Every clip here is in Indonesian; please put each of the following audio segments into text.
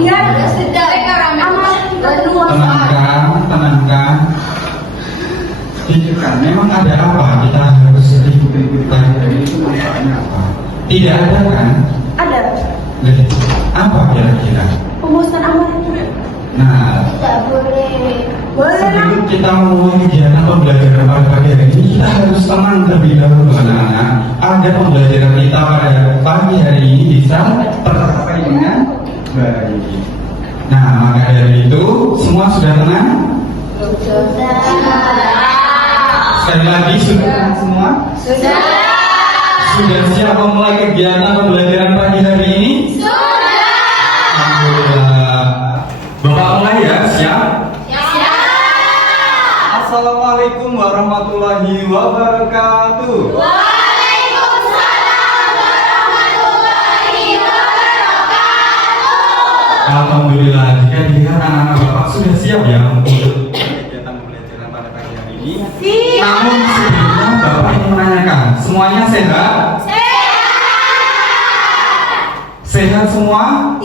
Iya, sudah. Tenangkan. Pikirkan, memang ada apa kita harus ribut-ribut dari itu masalahnya apa? Tidak ada kan? Ada. Apa kira-kira? Penguruskan amal. Nah, Tidak boleh. Boleh. sebelum kita memulai kegiatan pembelajaran pada pagi hari ini, kita harus tenang terlebih dahulu anak-anak, agar pembelajaran kita pada pagi hari ini bisa tercapai dengan baik. Nah, maka dari itu semua sudah tenang? Sudah. Sekali lagi sudah tenang semua? Sudah. Sudah siap memulai kegiatan pembelajaran pagi hari ini? Sudah. Alhamdulillah. Bapak mulai ya, siap? Assalamualaikum warahmatullahi wabarakatuh. Waalaikumsalam warahmatullahi wabarakatuh. Alhamdulillah, jika dilihat anak-anak Bapak sudah siap ya untuk kegiatan pembelajaran pada pagi hari ini. Siap. Namun sebelumnya Bapak ingin menanyakan, semuanya sehat? Sehat semua?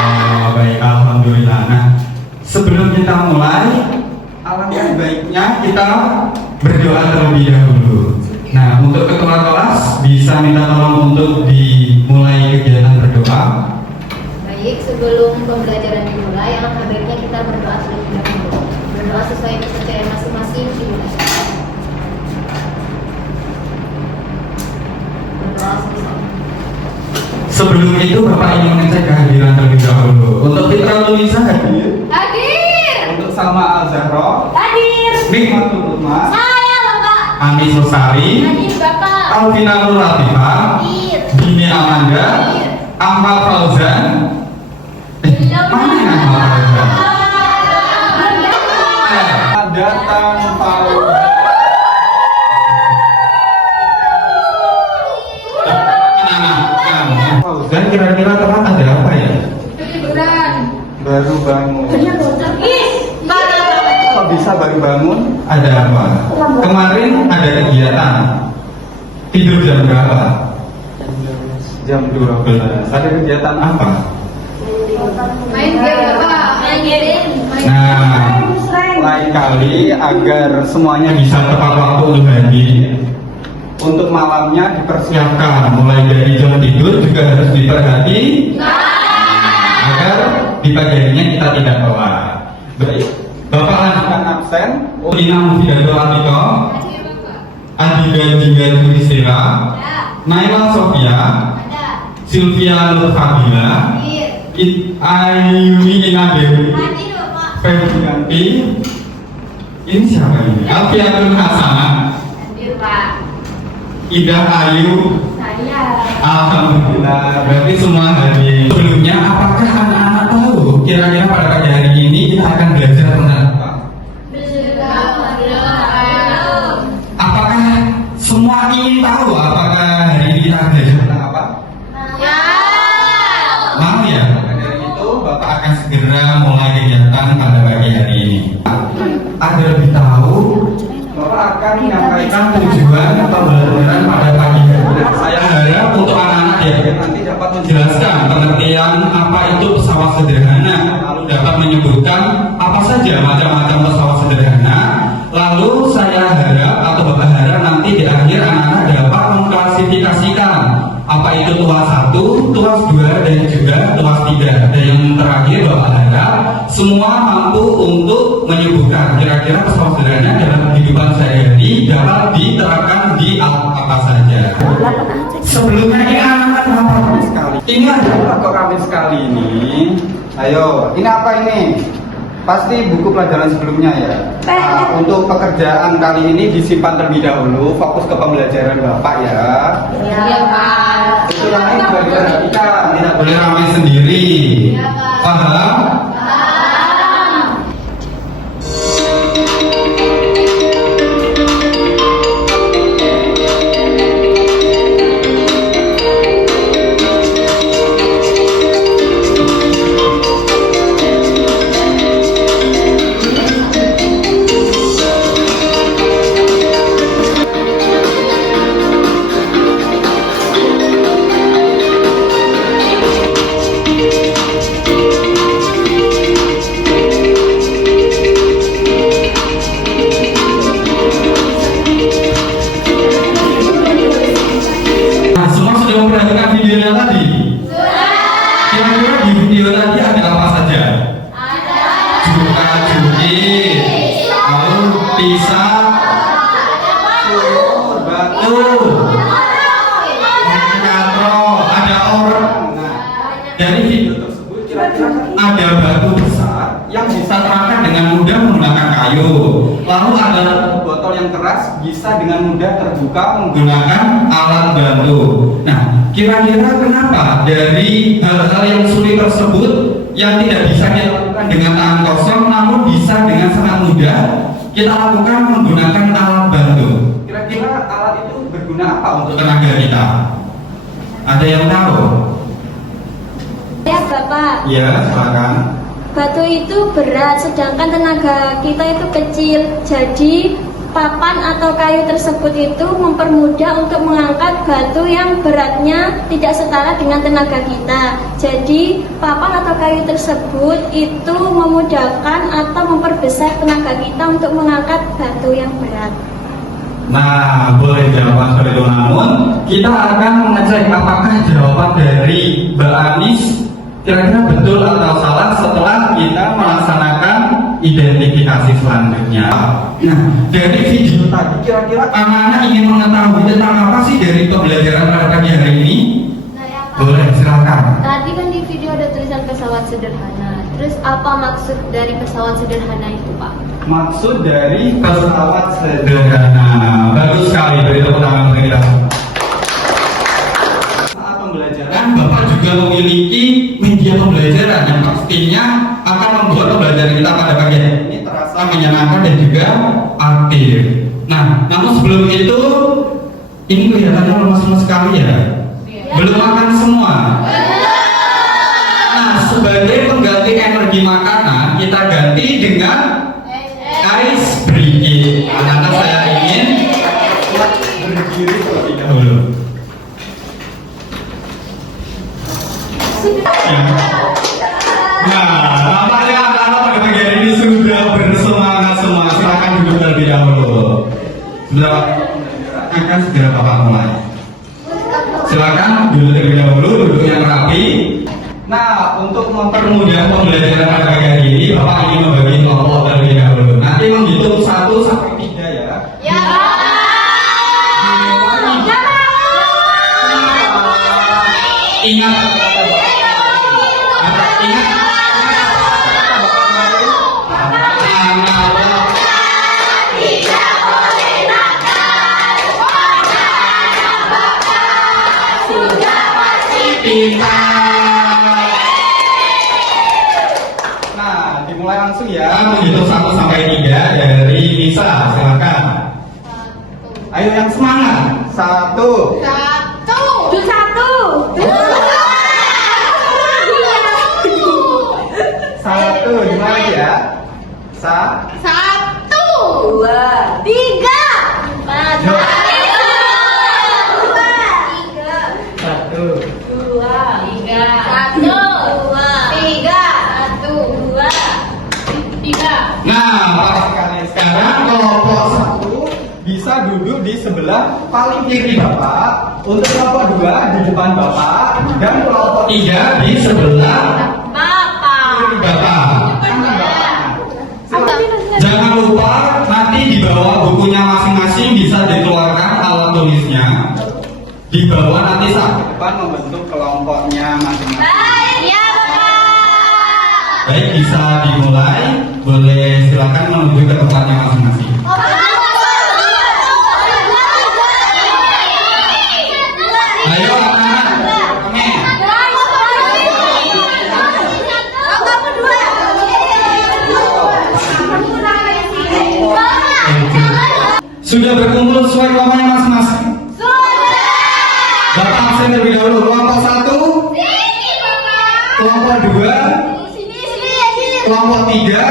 Oh, baik, alhamdulillah. Nah, sebelum kita mulai, alangkah baiknya kita berdoa terlebih dahulu. Nah, untuk ketua kelas bisa minta tolong untuk dimulai kegiatan berdoa. Baik, sebelum pembelajaran dimulai, alangkah baiknya kita berdoa terlebih dahulu. Berdoa sesuai kepercayaan masing-masing dimulai. Berdoa sesuai. Sebelum itu Bapak ingin mengecek kehadiran terlebih dahulu. Untuk Fitra Luisa hadir. Hadir. Untuk Salma Al-Zahra, Hadir. Nikmatul Utma, Saya Bapak. Ani Sosari, Hadir Bapak. Alvina Nur Latifah, Hadir. Dini Amanda, Amal Fauzan. Mana yang Amal Fauzan? Datang Fauzan. Fauzan kira-kira telat ada apa ya? Ketiduran. Baru bangun. Bapak. Kok bisa baru bangun? Ada apa? Kemarin ada kegiatan. Tidur jam berapa? Jam 12. Ada kegiatan apa? Main game Bapak. Main game. Nah, lain kali agar semuanya bisa tepat waktu untuk hadir. Untuk malamnya dipersiapkan, mulai dari jam tidur juga harus diperhatikan agar di pagi harinya kita tidak telat. Baik, Bapak lanjutkan absen. Ina Mufidatul Atiko, Adiga Jingga Turisira, Naila Sofia, Sylvia Nur Fadila, Ayuni Ina Dewi, Febrianti. Ini siapa ini? Alfiatul Hasanah, Hadir Pak. Ida Ayu. Saya. Alhamdulillah, berarti semua hadir. Sebelumnya, apakah anak-anak tahu kira-kira pada pagi hari ini kita akan belajar tentang apa? Apakah semua ingin tahu apakah hari ini kita akan belajar tentang apa? Mau ya? Maka dari itu Bapak akan segera mulai kegiatan pada pagi hari ini. Agar lebih tahu, Bapak akan menyampaikan tujuan pembelajaran pada pagi hari ini. Saya harap untuk anak-anak ya nanti dapat menjelaskan pengertian apa itu pesawat sederhana, lalu dapat menyebutkan apa saja macam-macam pesawat sederhana. Lalu saya harap atau Bapak harap nanti di akhir anak-anak dapat mengklasifikasikan apa itu tuas 1, tuas 2, dan juga tuas 3. Dan yang terakhir Bapak harap semua mampu untuk menyebutkan kira-kira pesawat sederhana dalam kehidupan sehari-hari dapat diterapkan di alat apa saja. Sebelumnya ini anak-anak kenapa ramai sekali? Ini ada kok ramai sekali ini. Ayo, ini apa ini? Pasti buku pelajaran sebelumnya ya. Nah, untuk pekerjaan kali ini disimpan terlebih dahulu, fokus ke pembelajaran Bapak ya. Iya Pak. Itu yang lain juga diperhatikan, tidak boleh ramai sendiri. Paham? yang bisa terangkat dengan mudah menggunakan kayu. Lalu ada botol yang keras bisa dengan mudah terbuka menggunakan alat bantu. Nah, kira-kira kenapa dari hal-hal yang sulit tersebut yang tidak bisa dilakukan dengan tangan kosong namun bisa dengan sangat mudah kita lakukan menggunakan alat bantu? Kira-kira alat itu berguna apa untuk tenaga kita? Ada yang tahu? Ya Bapak, Ya, silakan. batu itu berat sedangkan tenaga kita itu kecil. Jadi papan atau kayu tersebut itu mempermudah untuk mengangkat batu yang beratnya tidak setara dengan tenaga kita. Jadi papan atau kayu tersebut itu memudahkan atau memperbesar tenaga kita untuk mengangkat batu yang berat. Nah, boleh jawaban seperti itu. Namun kita akan mengecek apakah jawaban dari Mbak Anis kira-kira betul atau salah setelah kita melaksanakan identifikasi selanjutnya. Nah, dari video tadi kira-kira anak-anak ingin mengetahui tentang apa sih dari pembelajaran pada pagi hari ini? Boleh, silakan. Tadi kan di video ada tulisan pesawat sederhana. Terus apa maksud dari pesawat sederhana itu, Pak? Maksud dari pesawat sederhana. Bagus sekali, beri tepuk tangan untuk kita. Saat pembelajaran, Bapak juga memiliki media pembelajaran yang pastinya akan membuat pembelajaran kita pada pagi hari ini terasa menyenangkan dan juga aktif. Nah, namun sebelum itu, ini kelihatannya lemas-lemas sekali ya. Belum makan semua. Nah, sebagai pengganti energi makanan, kita ganti dengan ice breaking. Anak-anak saya ingin berdiri terlebih dahulu. Nah, tampaknya anak-anak pada pagi hari ini sudah bersemangat semua. Silakan duduk terlebih dahulu. Sudah akan segera Bapak mulai. Silakan duduk terlebih dahulu, duduk yang rapi. Nah, untuk mempermudah pembelajaran pada pagi hari ini, Bapak ingin membagi kelompok terlebih dahulu. Nanti menghitung 1 sampai 3 ya. Ya. Ingat. Nah, dimulai langsung ya. Menghitung 1 sampai 3 dari Nisa, silakan. Ayo yang semangat. 1. Satu, dimana lagi ya? 1, 2, 3, 4, 2, 3. Nah, sekarang kelompok 1 bisa duduk di sebelah paling kiri Bapak. Untuk kelompok 2 di depan Bapak. Dan kelompok 3 di sebelah kiri Bapak. Jangan lupa nanti di bawah bukunya masing-masing bisa dikeluarkan alat tulisnya. Di bawah nanti saat depan membentuk kelompoknya masing-masing. Ya, Bapak. Baik, bisa dimulai. Boleh silakan menuju ke tempatnya masing-masing. Ayo anak-anak. Sudah berkumpul sesuai kelompoknya masing-masing? Bapak absen terlebih dahulu. Kelompok 1, kelompok 2, kelompok 3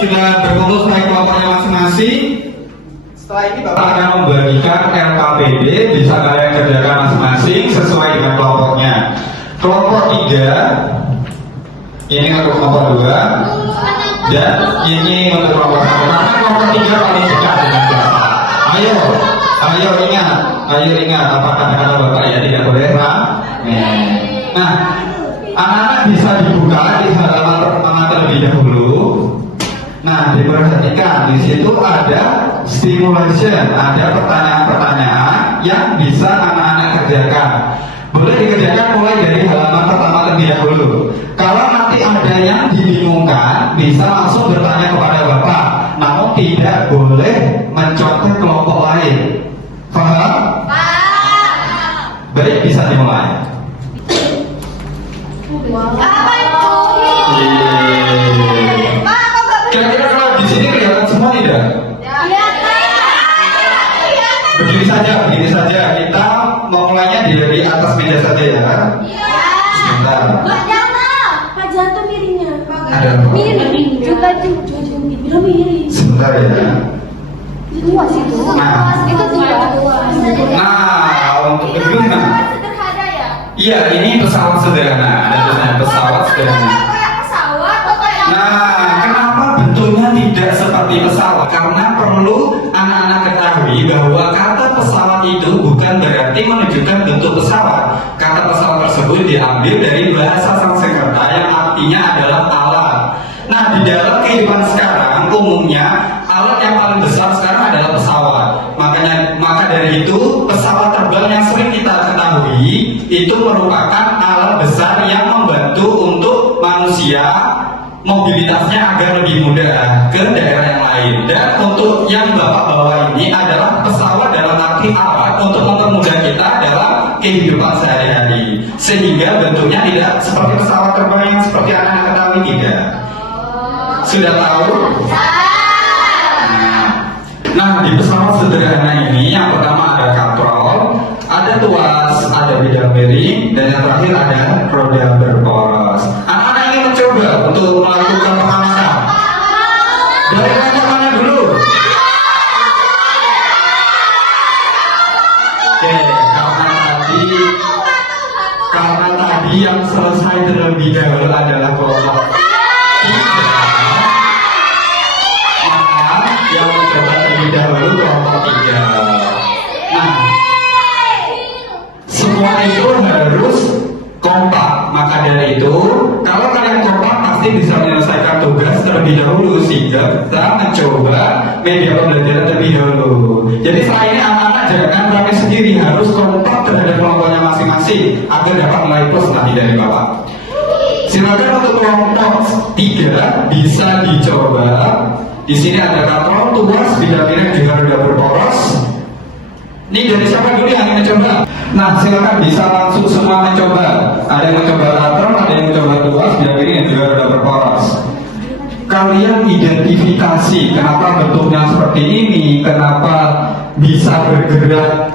sudah berkumpul sesuai kelompoknya masing-masing. Setelah ini Bapak akan membagikan LKPD, bisa kalian kerjakan masing-masing sesuai dengan kelompoknya. Kelompok 3 ini untuk kelompok 2 dan ini untuk kelompok 1. Karena kelompok 3 paling dekat dengan Bapak. Ayo ingat apa kata-kata Bapak ya, tidak boleh rame. Nah, anak-anak bisa dibuka di halaman pertama terlebih dahulu. Nah, diperhatikan di situ ada stimulation, ada pertanyaan-pertanyaan yang bisa anak-anak kerjakan. Boleh dikerjakan mulai dari halaman pertama terlebih dahulu. Kalau nanti ada yang diminta bisa dimulai. Apa itu? Kira-kira kalau di sini kelihatan semua tidak? Begini saja. Kita memulainya dari atas meja saja ya. Sebentar. Pak Janto miringnya. Ada apa? Miring. Coba tuh. Miring. Sebentar ya. Luas itu. Nah. Itu luas. Nah, untuk kedua. Sederhana ya? Iya, ini pesawat sederhana. Ada tulisannya pesawat sederhana. Kayak pesawat atau kayak Nah, kenapa bentuknya tidak seperti pesawat? Karena perlu anak-anak ketahui bahwa kata pesawat itu bukan berarti menunjukkan bentuk pesawat. Kata pesawat tersebut diambil dari bahasa Sanskerta yang artinya adalah alat. Nah, di dalam kehidupan sekarang umumnya alat yang paling besar sekarang adalah pesawat. Maka dari itu pesawat terbang yang sering kita ketahui itu merupakan alat besar yang membantu untuk manusia mobilitasnya agar lebih mudah ke daerah yang lain. Dan untuk yang Bapak bawa ini adalah pesawat dalam arti alat untuk mempermudah kita dalam kehidupan sehari-hari. Sehingga bentuknya tidak seperti pesawat terbang yang seperti anak-anak ketahui tidak. Sudah tahu? Nah, di pesawat sederhana ini yang pertama ada katrol, ada tuas, ada bidang miring, dan yang terakhir ada roda berporos. Anak-anak ingin mencoba untuk melakukan pengamatan. Dari mana dulu? Oke, karena tadi yang selesai terlebih dahulu adalah kelompok 3. Yang mencoba terlebih dahulu kelompok 3. Nah, semua itu harus kompak. Maka dari itu, kalau kalian kompak pasti bisa menyelesaikan tugas terlebih dahulu sehingga kita mencoba media pembelajaran terlebih dahulu. Jadi setelah ini anak-anak jangan rame sendiri, harus kompak terhadap kelompoknya masing-masing agar dapat meraih plus nanti dari Bapak. Silakan untuk kelompok 3 bisa dicoba. Di sini ada katrol, tuas, bidang miring juga roda berporos. Ini dari siapa dulu yang ingin mencoba? Nah, silakan bisa langsung semua mencoba. Ada yang mencoba katrol, ada yang mencoba tuas, bidang miring dan juga roda berporos. Kalian identifikasi kenapa bentuknya seperti ini, kenapa bisa bergerak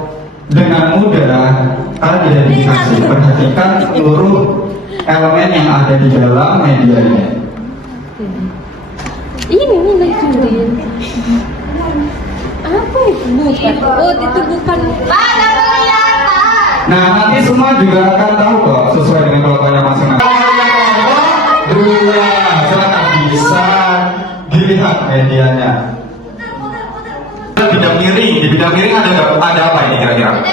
dengan mudah. Kalian identifikasi, perhatikan seluruh elemen yang ada di dalam medianya. Ini lagi apa itu? Bukan. Oh, itu bukan. Nah, nanti semua juga akan tahu kok sesuai dengan kelompoknya masing-masing. 2, silakan bisa dilihat medianya. Bidang miring, di bidang miring ada apa ini kira-kira?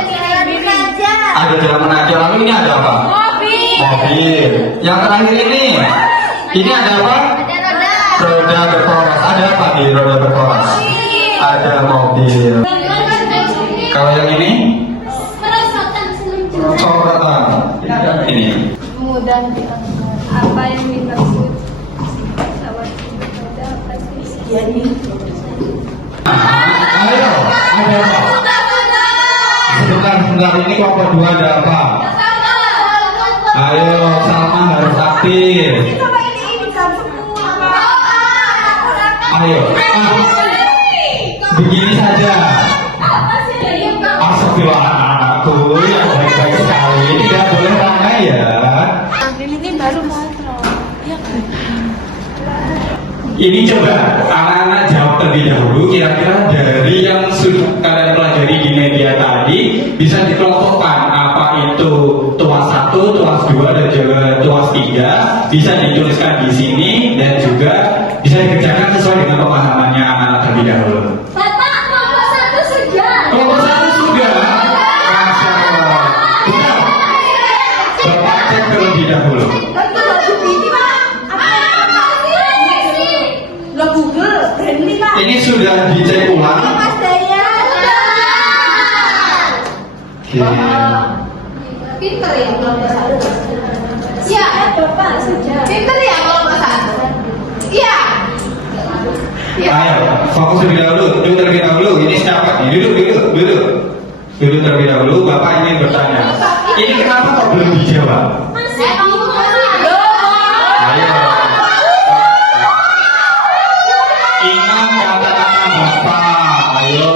Ada jalan menanjak, lalu ini ada apa? Mobil. Yang terakhir ini ada apa? Roda berporos. Ada apa di roda berporos? Ada mobil. Kalau yang ini? Perosotan. Ini ada apa ini? Mudah apa yang dimaksud pesawat roda apa sih? Ayo, ada apa? Sebentar, ini kelompok 2 ada apa? Ayo, Salman harus aktif. Ayo, begini saja. Astagfirullahaladzim, yang baik-baik sekali, tidak boleh ramai ya. Ini baru kontrol. Ya kan? Ini coba anak-anak jawab terlebih dahulu. Kira-kira dari yang sudah kalian pelajari di media tadi bisa dikelompokkan apa itu tuas 1, tuas 2 dan juga tuas 3. Bisa dituliskan di sini dan juga bisa dikerjakan sesuai dengan pemahamannya anak-anak terlebih dahulu. Bapak, kelompok 1 sudah. Kelompok 1 sudah. Masya Allah. Benar. Bapak cek terlebih dahulu. Ini sudah dicek ulang. Oke. Pinter ya kelompok 1. Iya, Bapak sudah. pinter ya kelompok 1. Iya. Ayo, fokus terlebih dahulu. Duduk terlebih dahulu. Ini siapa nih? Duduk terlebih dahulu. Bapak ingin bertanya. Ini Masih bingung. Ayo. Ingat kata-kata Bapak. Ayo,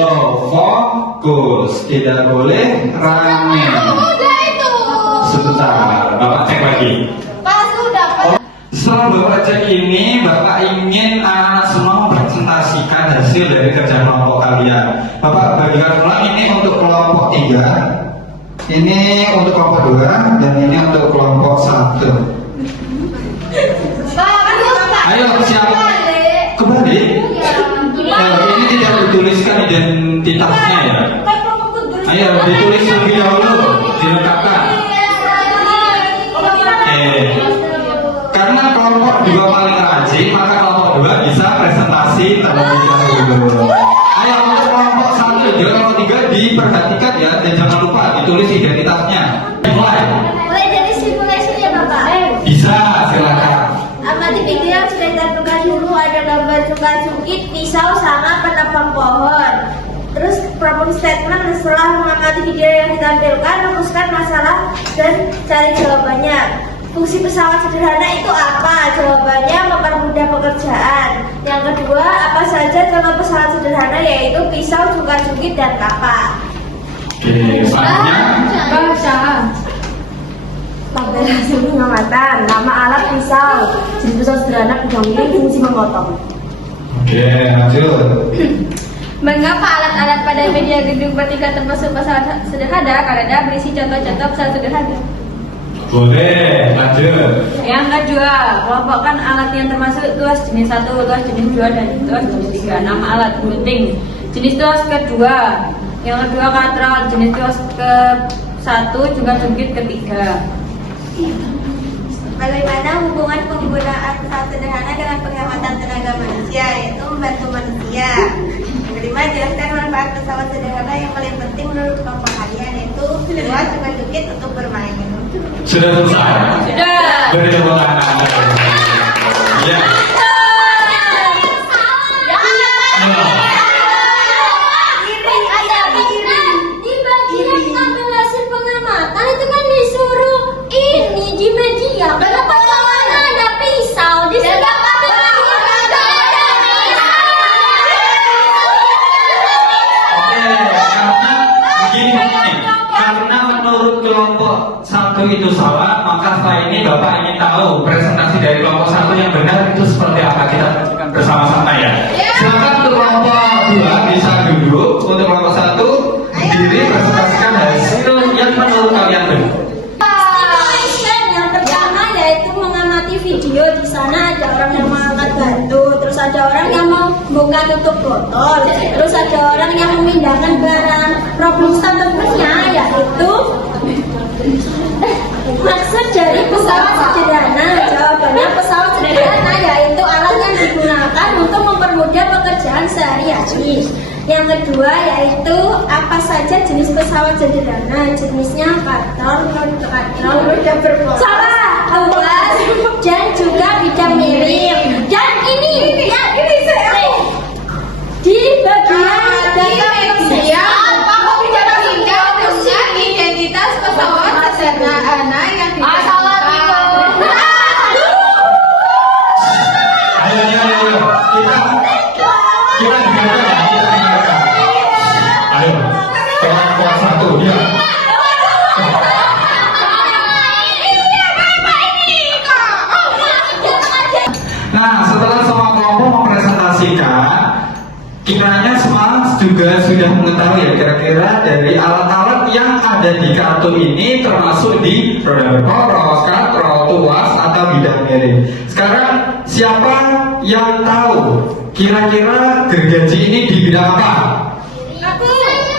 fokus. Tidak boleh rame. Udah itu. Sebentar, Bapak cek lagi. Pas udah. Setelah Bapak cek ini, Bapak ingin anak-anak semua mempresentasikan hasil dari kerja kelompok kalian. Bapak bagikan ulang, ini untuk kelompok 3, ini untuk kelompok 2, dan ini untuk kelompok 1. Ayo, siapa? Kembali? Ini tidak dituliskan identitasnya ya? Ayo, ditulis lebih dahulu, dilengkapkan. Karena kelompok 2 paling rajin, maka kelompok 2 bisa presentasi terlebih dahulu. Ayo untuk kelompok 1 juga, kelompok 3 diperhatikan ya, dan jangan lupa ditulis identitasnya. Dimulai. Mulai dari simulasinya Bapak. Bisa, silakan. Amati video yang sudah ditentukan dulu, ada gambar cungkit, pisau, sama penopang pohon. Terus problem statement, setelah mengamati video yang ditampilkan, rumuskan masalah dan cari jawabannya. Fungsi pesawat sederhana itu apa? Jawabannya mempermudah pekerjaan. Yang kedua, apa saja contoh pesawat sederhana, yaitu pisau, cungkit, dan kapak. Oke, selanjutnya. Baca. Tabel hasil pengamatan, nama alat pisau, jenis pisau sederhana, bidang miring, fungsi memotong. Oke, lanjut. Mengapa alat-alat pada media gedung bertingkat termasuk pesawat sederhana? Karena berisi contoh-contoh pesawat sederhana. Boleh, lanjut. Yang kedua, kelompokkan alat yang termasuk tuas jenis 1, tuas jenis 2, dan tuas jenis 3. Nama alat gunting. Jenis tuas kedua. Yang kedua katral. Jenis tuas ke-1 juga jungkit ketiga. Bagaimana hubungan penggunaan pesawat sederhana dengan pengamatan tenaga manusia, yaitu membantu manusia. Yang kelima, jelaskan manfaat pesawat sederhana yang paling penting menurut kelompok kalian, yaitu tuas juga jungkit untuk bermain. Sudah selesai? Sudah. Beri tepuk tangan. Ya. Di bagian tabel hasil pengamatan itu kan disuruh ini di media. Kenapa mana ada pisau di sebelah Karena menurut kelompok 1 itu salah, maka setelah ini Bapak ingin tahu presentasi dari kelompok 1 yang benar itu seperti apa. Kita bersama-sama ya. Silakan untuk kelompok 2 bisa duduk, untuk kelompok 1 sendiri presentasikan hasil yang menurut kalian benar. yang pertama yaitu mengamati video. Di sana ada orang yang mengangkat batu, terus ada orang yang mau buka tutup botol, terus ada orang yang memindahkan barang. Problem statementnya yaitu maksud dari pesawat sederhana. Jawabannya pesawat sederhana yaitu alat yang digunakan untuk mempermudah pekerjaan sehari-hari. Yang kedua yaitu apa saja jenis pesawat sederhana. Jenisnya katral, roda bermotor, luas, dan juga bidang miring. Dan ini di bagian data media, Bapak bicara hingga punya identitas pesawat sederhana yang digunakan. Ayo, kita dengarkan ya, kita dengarkan. Ayo, kelompok 1 ya. Nah, setelah semua kelompok mempresentasikan, kiranya semua juga sudah mengetahui ya kira-kira dari alat-alat yang ada di kartu ini termasuk di roda berporos, katrol, tuas, atau bidang miring. Sekarang siapa yang tahu kira-kira gergaji ini di bidang apa?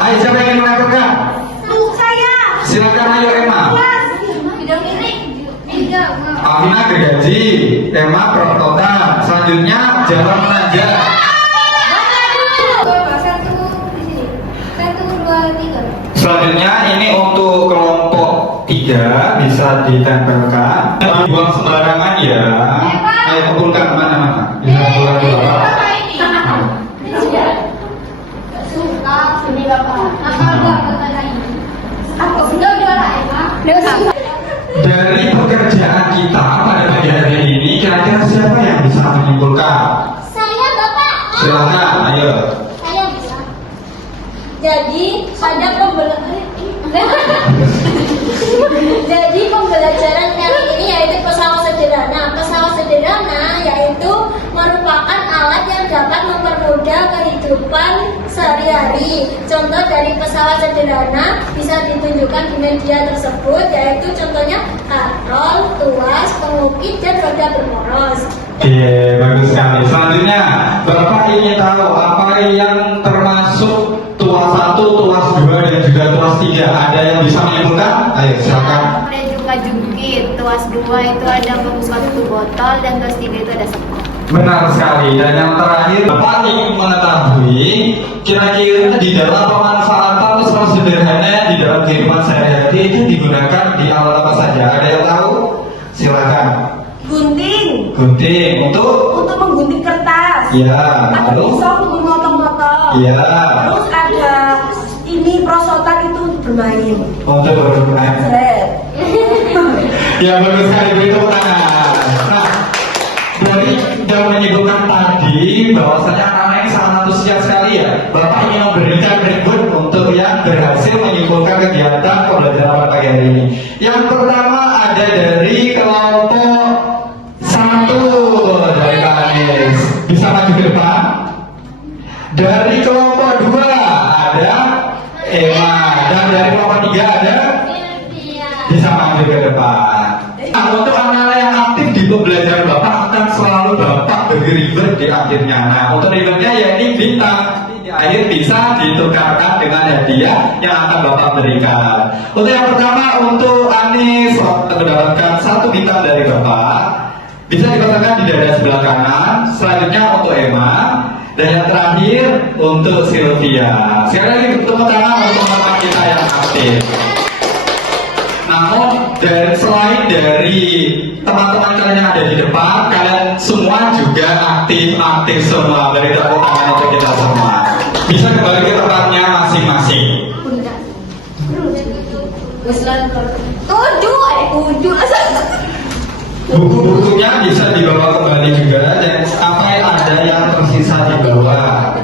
Ayo, siapa yang ingin melaporkan? saya. Silakan, ayo Emma. Bidang miring. Amina gergaji, Emma prototan. Selanjutnya jalan menanjak. Selanjutnya ini untuk kelompok 3 bisa ditempelkan. Buang sembarangan ya. Ayo kumpulkan mana-mana. Bisa pulang di bawah. Dari yang bisa menyimpulkan? Saya Bapak. Silakan, ayo. Saya bisa. Jadi ada Jadi pembelajaran kali ini yaitu pesawat sederhana. Pesawat sederhana yaitu merupakan alat yang dapat mempermudah kehidupan sehari-hari. Contoh dari pesawat sederhana bisa ditunjukkan di media tersebut, yaitu contohnya kartol, tuas, pengukit, dan roda bermoros. Iya, bagus sekali. Selanjutnya, Bapak ingin tahu apa yang termasuk tuas 1, tuas 2, dan juga tuas 3. Ada yang bisa menyimpulkan? Ayo, silakan. Ada juga jungkit. Tuas 2 itu ada pembuka tutup botol, dan tuas 3 itu ada sekop. Benar sekali. Dan yang terakhir, Bapak ingin mengetahui kira-kira di dalam pemanfaatan pesawat sederhana yang di dalam kehidupan sehari-hari itu digunakan di alat apa saja? Ada yang tahu? Silakan. Gunting Untuk menggunting kertas. ya, Ada lalu pisau untuk memotong botol. ya, Terus ada ini prosotan itu untuk bermain. untuk bermain. Red. Ya, bagus sekali, beri tepuk tangan. Nah, dari yang menyebutkan tadi bahwasanya anak-anak yang sangat antusias sekali ya. Bapak ingin memberikan reward untuk yang berhasil menyimpulkan kegiatan pembelajaran pada pagi hari ini. Yang pertama ada dari kelompok 1 dari Kak Anies. Bisa maju ke depan. Dari kelompok 2 ada Emma, dan dari kelompok 3 ada bisa maju ke depan. Nah, untuk anak-anak yang aktif di pembelajaran Bapak akan selalu Bapak beri reward di akhirnya. Nah, untuk rewardnya yakni bintang. Di akhir bisa ditukarkan dengan hadiah yang akan Bapak berikan. Untuk yang pertama, untuk Anies mendapatkan 1 bintang dari Bapak. Bisa dikotakkan di dada sebelah kanan. Selanjutnya untuk Emma. Dan yang terakhir untuk Sylvia. Sekali lagi tepuk tangan untuk teman kita yang aktif. Namun selain dari teman-teman kalian yang ada di depan, kalian semua juga aktif semua. Beri tepuk tangan untuk kita semua. Bisa kembali ke tempatnya masing-masing. Tujuh. Buku-bukunya bisa dibawa kembali juga, dan apa yang ada yang tersisa di bawah.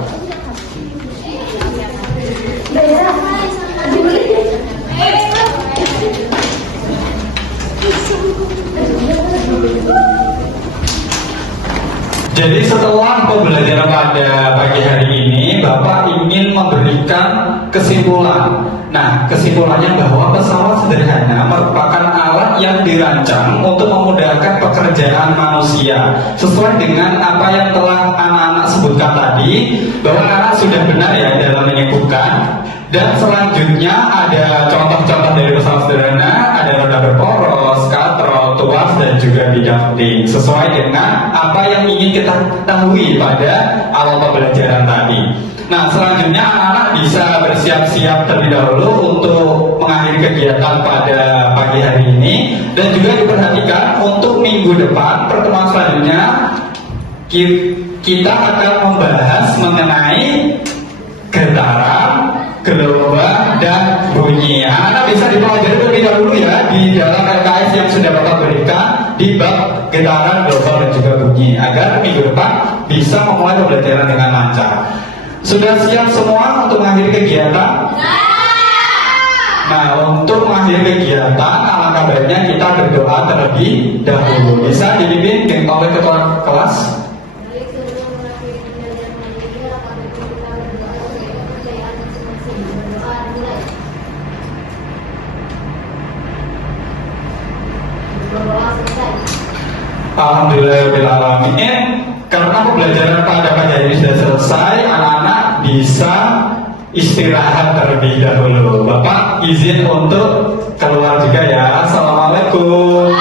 Jadi setelah pembelajaran pada pagi hari ini, Bapak ingin memberikan kesimpulan. Nah, kesimpulannya bahwa pesawat sederhana merupakan alat yang dirancang untuk memudahkan pekerjaan manusia. Sesuai dengan apa yang telah anak-anak sebutkan tadi, bahwa anak sudah benar ya dalam menyebutkan. Dan selanjutnya ada contoh-contoh dari pesawat sederhana, ada roda berporos, katrol, tuas, dan juga bidang sesuai dengan apa yang ingin kita ketahui pada awal pembelajaran tadi. Nah, selanjutnya anak-anak bisa bersiap-siap terlebih dahulu untuk mengakhiri kegiatan pada pagi hari ini, dan juga diperhatikan untuk minggu depan pertemuan selanjutnya kita akan membahas mengenai getaran, gelombang, dan bunyi. Anak-anak bisa dipelajari terlebih dahulu ya di dalam LKS yang sudah Bapak berikan di bab getaran, gelombang, dan juga bunyi, agar minggu depan bisa memulai pembelajaran dengan lancar. Sudah siap semua untuk mengakhiri kegiatan? Nah, untuk mengakhiri kegiatan, alangkah baiknya kita berdoa terlebih dahulu. Bisa dipimpin oleh ketua kelas? Alhamdulillahirrahmanirrahim. Karena pembelajaran pada pagi hari ini sudah selesai, anak-anak bisa istirahat terlebih dahulu. Bapak izin untuk keluar juga ya. Assalamualaikum.